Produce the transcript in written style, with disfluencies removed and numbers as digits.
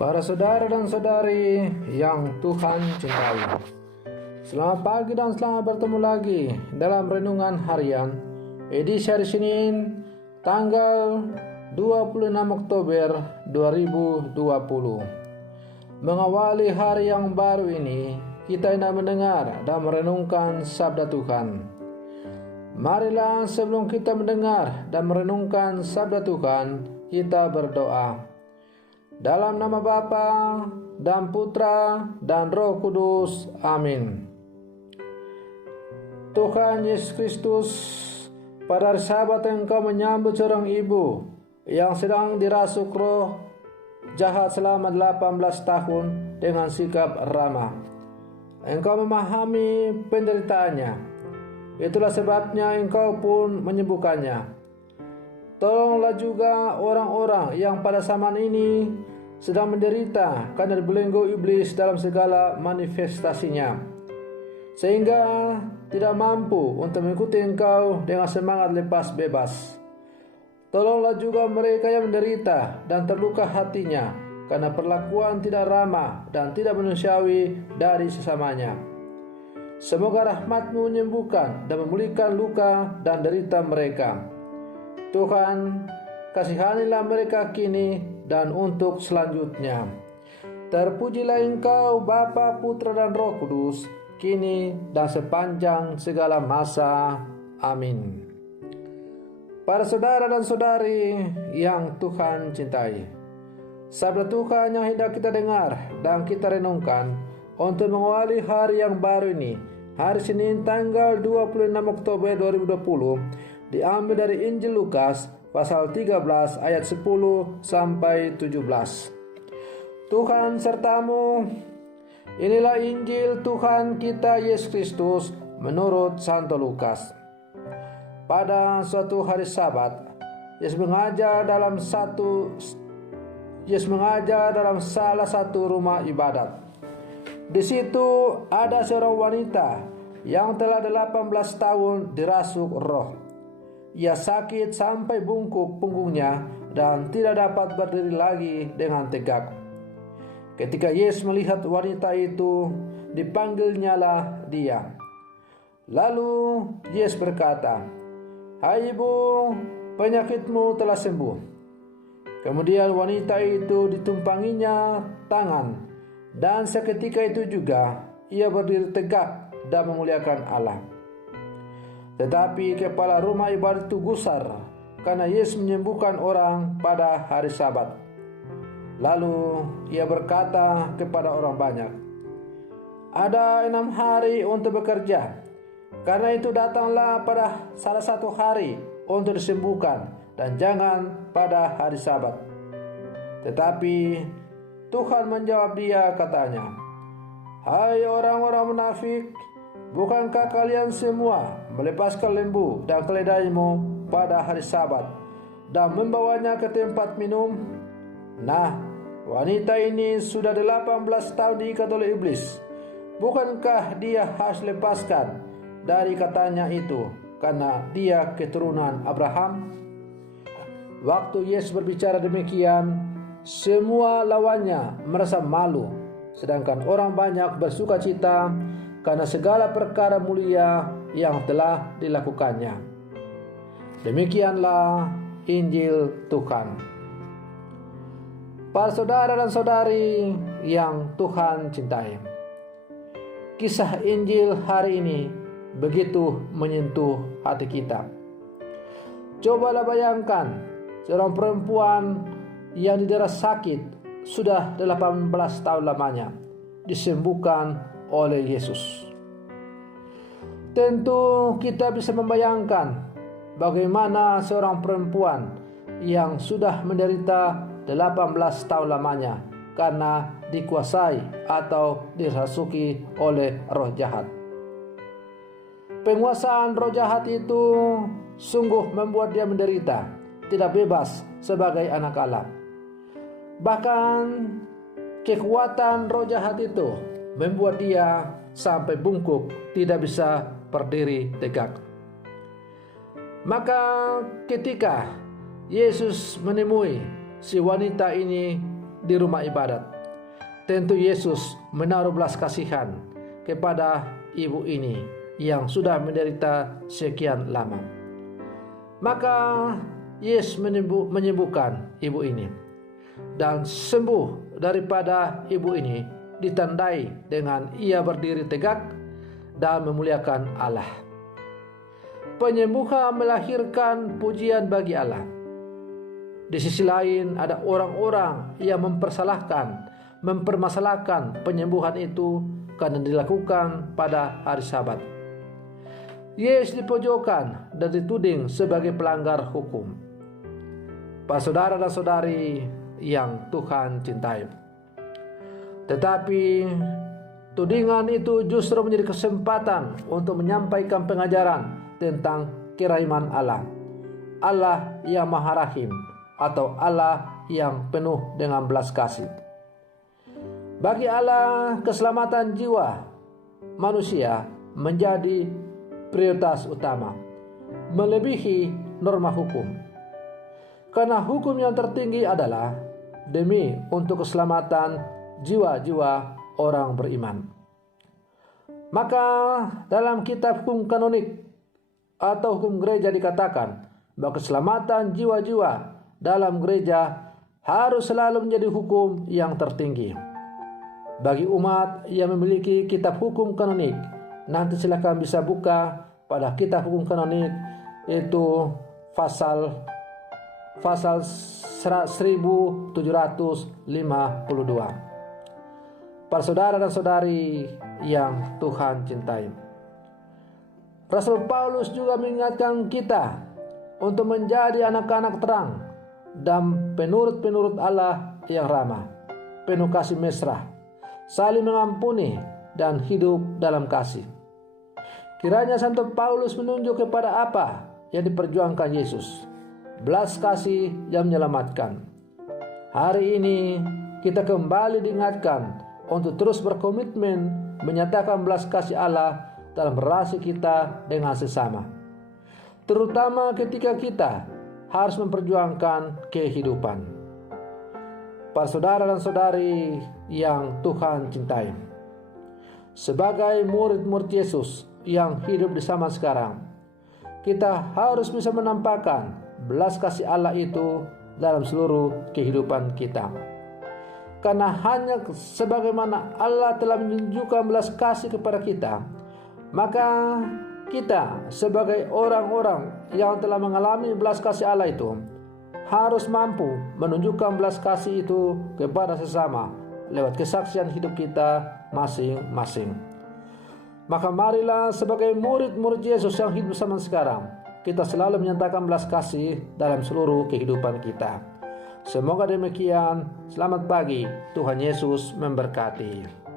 Para saudara dan saudari yang Tuhan cintai, selamat pagi dan selamat bertemu lagi dalam Renungan Harian edisi hari Senin tanggal 26 Oktober 2020. Mengawali hari yang baru ini, kita hendak mendengar dan merenungkan sabda Tuhan. Marilah sebelum kita mendengar dan merenungkan sabda Tuhan, kita berdoa. Dalam nama Bapa dan Putra dan Roh Kudus. Amin. Tuhan Yesus Kristus, pada hari Sabat Engkau menyambut seorang ibu yang sedang dirasuk roh jahat selama 18 tahun dengan sikap ramah. Engkau memahami penderitaannya. Itulah sebabnya Engkau pun menyembuhkannya. Tolonglah juga orang-orang yang pada zaman ini sedang menderita karena dibelenggu iblis dalam segala manifestasinya, sehingga tidak mampu untuk mengikuti Engkau dengan semangat lepas bebas. Tolonglah juga mereka yang menderita dan terluka hatinya karena perlakuan tidak ramah dan tidak manusiawi dari sesamanya. Semoga rahmat-Mu menyembuhkan dan memulihkan luka dan derita mereka. Tuhan, kasihanilah mereka kini dan untuk selanjutnya. Terpujilah Engkau Bapa, Putra dan Roh Kudus, kini dan sepanjang segala masa. Amin. Para saudara dan saudari yang Tuhan cintai, sabda Tuhan yang hendak kita dengar dan kita renungkan untuk mengawali hari yang baru ini, hari Senin tanggal 26 Oktober 2020, diambil dari Injil Lukas pasal 13 ayat 10 sampai 17. Tuhan sertamu. Inilah Injil Tuhan kita Yesus Kristus menurut Santo Lukas. Pada suatu hari Sabat, Yesus mengajar dalam salah satu rumah ibadat. Di situ ada seorang wanita yang telah 18 tahun dirasuk roh. Ia sakit sampai bungkuk punggungnya dan tidak dapat berdiri lagi dengan tegak. Ketika Yesus melihat wanita itu, dipanggilnyalah dia. Lalu Yesus berkata, "Hai ibu, penyakitmu telah sembuh." Kemudian wanita itu ditumpanginya tangan, dan seketika itu juga ia berdiri tegak dan memuliakan Allah. Tetapi kepala rumah ibadat itu gusar karena Yesus menyembuhkan orang pada hari Sabat. Lalu ia berkata kepada orang banyak, "Ada 6 hari untuk bekerja. Karena itu datanglah pada salah satu hari untuk disembuhkan dan jangan pada hari Sabat." Tetapi Tuhan menjawab dia, katanya, "Hai orang-orang munafik, bukankah kalian semua melepaskan lembu dan keledaimu pada hari Sabat dan membawanya ke tempat minum? Nah, wanita ini sudah 18 tahun diikat oleh iblis. Bukankah dia harus lepaskan dari katanya itu karena dia keturunan Abraham?" Waktu Yesus berbicara demikian, semua lawannya merasa malu, sedangkan orang banyak bersuka cita karena segala perkara mulia yang telah dilakukannya. Demikianlah Injil Tuhan. Para saudara dan saudari yang Tuhan cintai, kisah Injil hari ini begitu menyentuh hati kita. Cobalah bayangkan seorang perempuan yang didera sakit sudah 18 tahun lamanya disembuhkan oleh Yesus. Tentu kita bisa membayangkan bagaimana seorang perempuan yang sudah menderita 18 tahun lamanya karena dikuasai atau dirasuki oleh roh jahat. Penguasaan roh jahat itu sungguh membuat dia menderita, tidak bebas sebagai anak Allah. Bahkan kekuatan roh jahat itu membuat dia sampai bungkuk, tidak bisa berdiri tegak. Maka ketika Yesus menemui si wanita ini di rumah ibadat. Tentu Yesus menaruh belas kasihan kepada ibu ini yang sudah menderita sekian lama. Maka Yesus menyembuhkan ibu ini, dan sembuh daripada ibu ini ditandai dengan ia berdiri tegak dan memuliakan Allah. Penyembuhan melahirkan pujian bagi Allah. Di sisi lain ada orang-orang yang mempermasalahkan penyembuhan itu karena dilakukan pada hari Sabat. Yesus dipojokkan dan dituding sebagai pelanggar hukum. Para saudara dan saudari yang Tuhan cintai, tetapi tudingan itu justru menjadi kesempatan untuk menyampaikan pengajaran tentang kerahiman Allah, Allah yang Maha Rahim, atau Allah yang penuh dengan belas kasih. Bagi Allah, keselamatan jiwa manusia menjadi prioritas utama, melebihi norma hukum. Karena hukum yang tertinggi adalah demi untuk keselamatan jiwa-jiwa orang beriman. Maka dalam kitab hukum kanonik atau hukum gereja dikatakan bahwa keselamatan jiwa-jiwa dalam gereja harus selalu menjadi hukum yang tertinggi. Bagi umat yang memiliki kitab hukum kanonik, nanti silakan bisa buka pada kitab hukum kanonik, itu pasal 1752. Para saudara dan saudari yang Tuhan cintai, Rasul Paulus juga mengingatkan kita untuk menjadi anak-anak terang dan penurut-penurut Allah yang ramah, penuh kasih mesra, saling mengampuni, dan hidup dalam kasih. Kiranya Santo Paulus menunjuk kepada apa yang diperjuangkan Yesus, belas kasih yang menyelamatkan. Hari ini kita kembali diingatkan untuk terus berkomitmen menyatakan belas kasih Allah dalam relasi kita dengan sesama, terutama ketika kita harus memperjuangkan kehidupan. Para saudara dan saudari yang Tuhan cintai, sebagai murid-murid Yesus yang hidup di zaman sekarang, kita harus bisa menampakkan belas kasih Allah itu dalam seluruh kehidupan kita. Karena hanya sebagaimana Allah telah menunjukkan belas kasih kepada kita, maka kita sebagai orang-orang yang telah mengalami belas kasih Allah itu harus mampu menunjukkan belas kasih itu kepada sesama lewat kesaksian hidup kita masing-masing. Maka marilah sebagai murid-murid Yesus yang hidup zaman sekarang, kita selalu menyatakan belas kasih dalam seluruh kehidupan kita. Semoga demikian. Selamat pagi. Tuhan Yesus memberkati.